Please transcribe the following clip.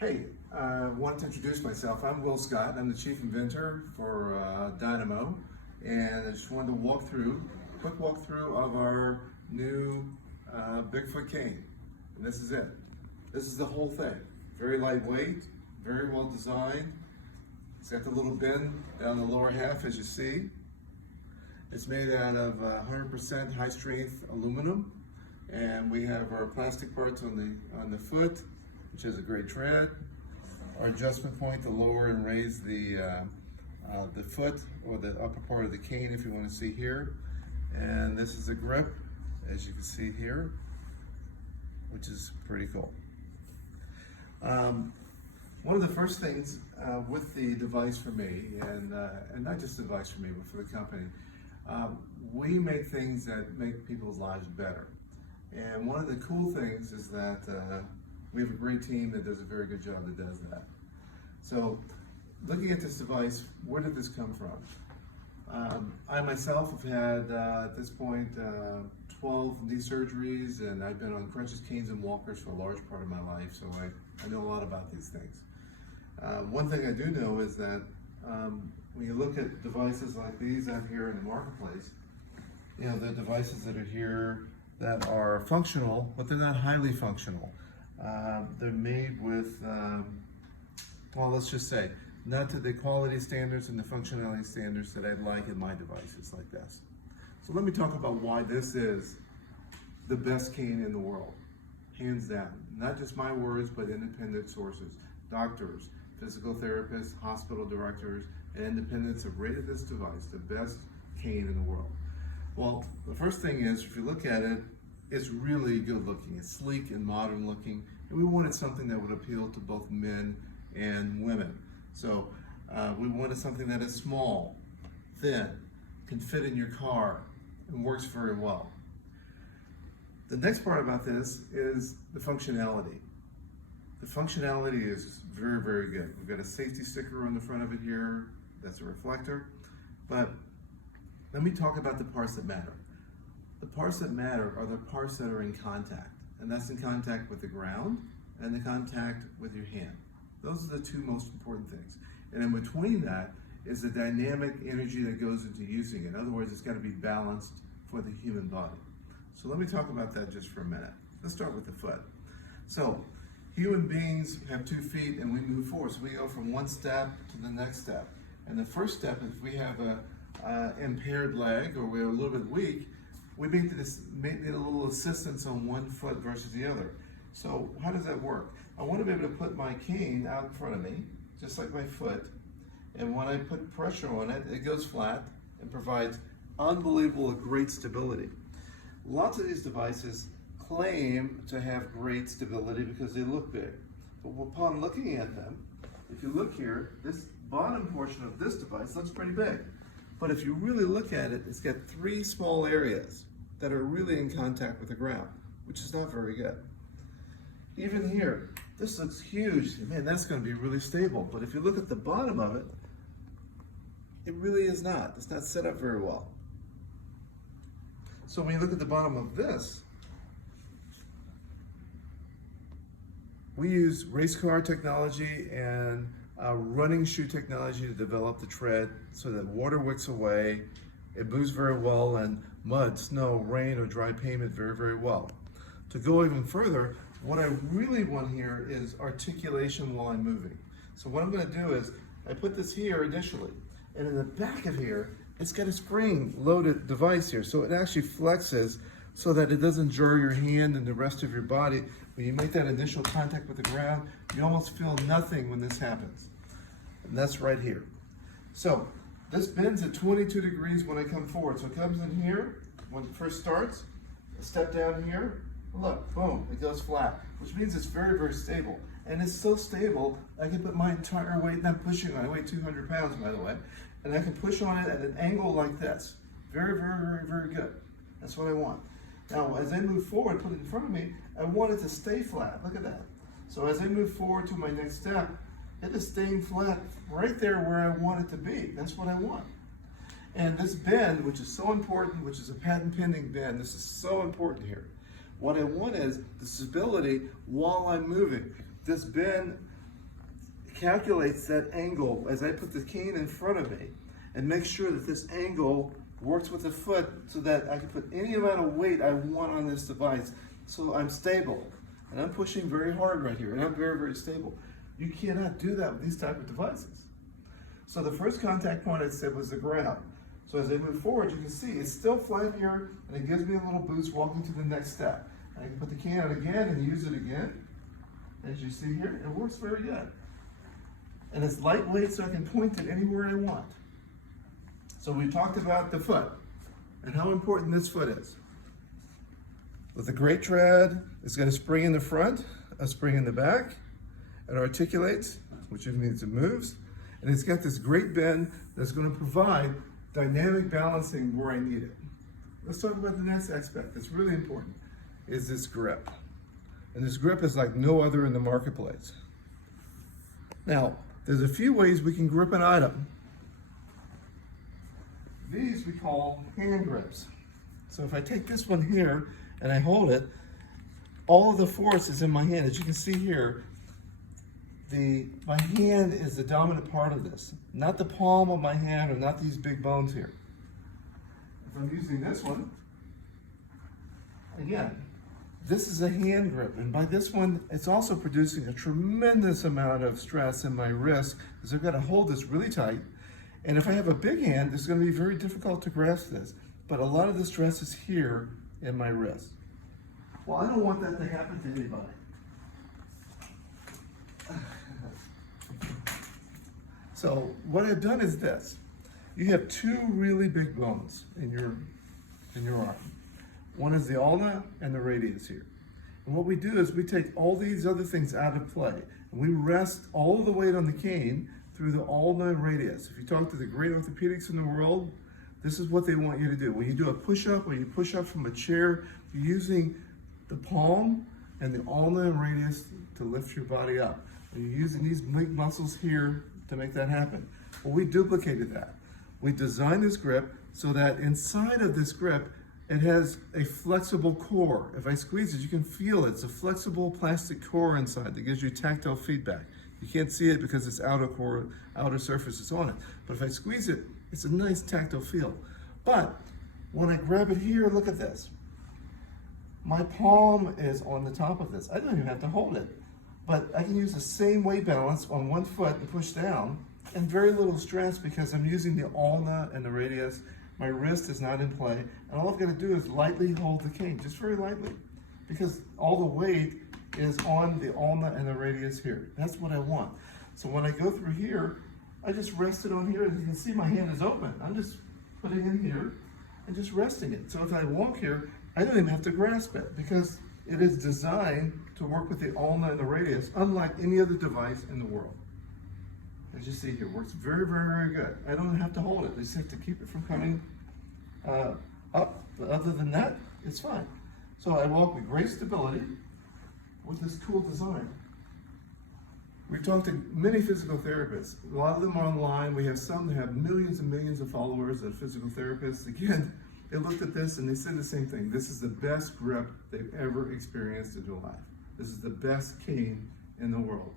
Hey, I wanted to introduce myself. I'm Will Scott. I'm the Chief Inventor for Dynamo, and I just wanted to quick walkthrough of our new BigFoot cane. And this is it. This is the whole thing. Very lightweight, very well designed. It's got the little bend down the lower half, as you see. It's made out of 100% high-strength aluminum, and we have our plastic parts on the foot, which has a great tread. Our adjustment point to lower and raise the foot or the upper part of the cane, if you want to see here. And this is a grip, as you can see here, which is pretty cool. One of the first things with the device for me, and not just the device for me, but for the company, we make things that make people's lives better. And one of the cool things is that we have a great team that does a very good job that does that. So, looking at this device, where did this come from? I myself have had, at this point, 12 knee surgeries, and I've been on crutches, canes, and walkers for a large part of my life, so I know a lot about these things. One thing I do know is that when you look at devices like these out here in the marketplace, you know, the devices that are here that are functional, but they're not highly functional. They're made with, well, let's just say, not to the quality standards and the functionality standards that I'd like in my devices like this. So let me talk about why this is the best cane in the world, hands down. Not just my words, but independent sources, doctors, physical therapists, hospital directors, and independents have rated this device the best cane in the world. Well, the first thing is, if you look at it, it's really good looking. It's sleek and modern looking, and we wanted something that would appeal to both men and women. So we wanted something that is small, thin, can fit in your car, and works very well. The next part about this is the functionality. The functionality is very, very good. We've got a safety sticker on the front of it here. That's a reflector. But let me talk about the parts that matter. The parts that matter are the parts that are in contact, and that's in contact with the ground and the contact with your hand. Those are the two most important things. And in between that is the dynamic energy that goes into using it. In other words, it's got to be balanced for the human body. So let me talk about that just for a minute. Let's start with the foot. So human beings have 2 feet and we move forward. So we go from one step to the next step. And the first step, if we have a impaired leg or we're a little bit weak, we may need a little assistance on one foot versus the other. So how does that work? I want to be able to put my cane out in front of me, just like my foot, and when I put pressure on it, it goes flat and provides unbelievable great stability. Lots of these devices claim to have great stability because they look big, but upon looking at them, if you look here, this bottom portion of this device looks pretty big. But if you really look at it, it's got 3 small areas that are really in contact with the ground, which is not very good. Even here, this looks huge. Man, that's going to be really stable. But if you look at the bottom of it, it really is not. It's not set up very well. So when you look at the bottom of this, we use race car technology and running shoe technology to develop the tread so that water wicks away, it moves very well, and mud, snow, rain, or dry pavement very, very well. To go even further, what I really want here is articulation while I'm moving. So what I'm going to do is, I put this here initially, and in the back of here, it's got a spring-loaded device here, so it actually flexes so that it doesn't jar your hand and the rest of your body. When you make that initial contact with the ground, you almost feel nothing when this happens. And that's right here. So this bends at 22 degrees when I come forward. So it comes in here, when it first starts, I step down here, look, boom, it goes flat, which means it's very, very stable. And it's so stable, I can put my entire weight, and I'm pushing on it, I weigh 200 pounds, by the way, and I can push on it at an angle like this. Very, very, very, very good. That's what I want. Now, as I move forward, put it in front of me, I want it to stay flat. Look at that. So as I move forward to my next step, it is staying flat right there where I want it to be. That's what I want. And this bend, which is so important, which is a patent pending bend, this is so important here. What I want is the stability while I'm moving. This bend calculates that angle as I put the cane in front of me and makes sure that this angle works with the foot so that I can put any amount of weight I want on this device so I'm stable. And I'm pushing very hard right here and I'm very, very stable. You cannot do that with these type of devices. So the first contact point I said was the ground. So as I move forward, you can see it's still flat here and it gives me a little boost walking to the next step. I can put the can out again and use it again. As you see here, it works very good. And it's lightweight so I can point it anywhere I want. So we talked about the foot and how important this foot is. With a great tread, it's got a spring in the front, a spring in the back. It articulates, which means it moves. And it's got this great bend that's going to provide dynamic balancing where I need it. Let's talk about the next aspect that's really important, is this grip. And this grip is like no other in the marketplace. Now, there's a few ways we can grip an item. These we call hand grips. So if I take this one here and I hold it, all of the force is in my hand. As you can see here, my hand is the dominant part of this, not the palm of my hand or not these big bones here. If I'm using this one, again, this is a hand grip, and by this one, it's also producing a tremendous amount of stress in my wrist because I've got to hold this really tight. And if I have a big hand, it's going to be very difficult to grasp this. But a lot of the stress is here in my wrist. Well, I don't want that to happen to anybody. So what I've done is this. You have two really big bones in your arm. One is the ulna and the radius here. And what we do is we take all these other things out of play and we rest all of the weight on the cane through the ulna and radius. If you talk to the great orthopedics in the world, this is what they want you to do. When you do a push-up, when you push up from a chair, you're using the palm and the ulna and radius to lift your body up. And you're using these big muscles here to make that happen. Well, we duplicated that. We designed this grip so that inside of this grip, it has a flexible core. If I squeeze it, you can feel it. It's a flexible plastic core inside that gives you tactile feedback. You can't see it because it's outer surface is on it. But if I squeeze it, it's a nice tactile feel. But when I grab it here, look at this. My palm is on the top of this. I don't even have to hold it. But I can use the same weight balance on one foot and push down and very little stress because I'm using the ulna and the radius. My wrist is not in play. And all I've got to do is lightly hold the cane, just very lightly. Because all the weight is on the ulna and the radius here. That's what I want. So when I go through here, I just rest it on here. As you can see, my hand is open. I'm just putting it in here and just resting it. So if I walk here, I don't even have to grasp it because it is designed to work with the ulna and the radius, unlike any other device in the world. As you see here, it works very, very, very good. I don't have to hold it. I just have to keep it from coming up. But other than that, it's fine. So I walk with great stability with this cool design. We've talked to many physical therapists. A lot of them are online. We have some that have millions and millions of followers of physical therapists. Again, they looked at this and they said the same thing. This is the best grip they've ever experienced in their life. This is the best cane in the world.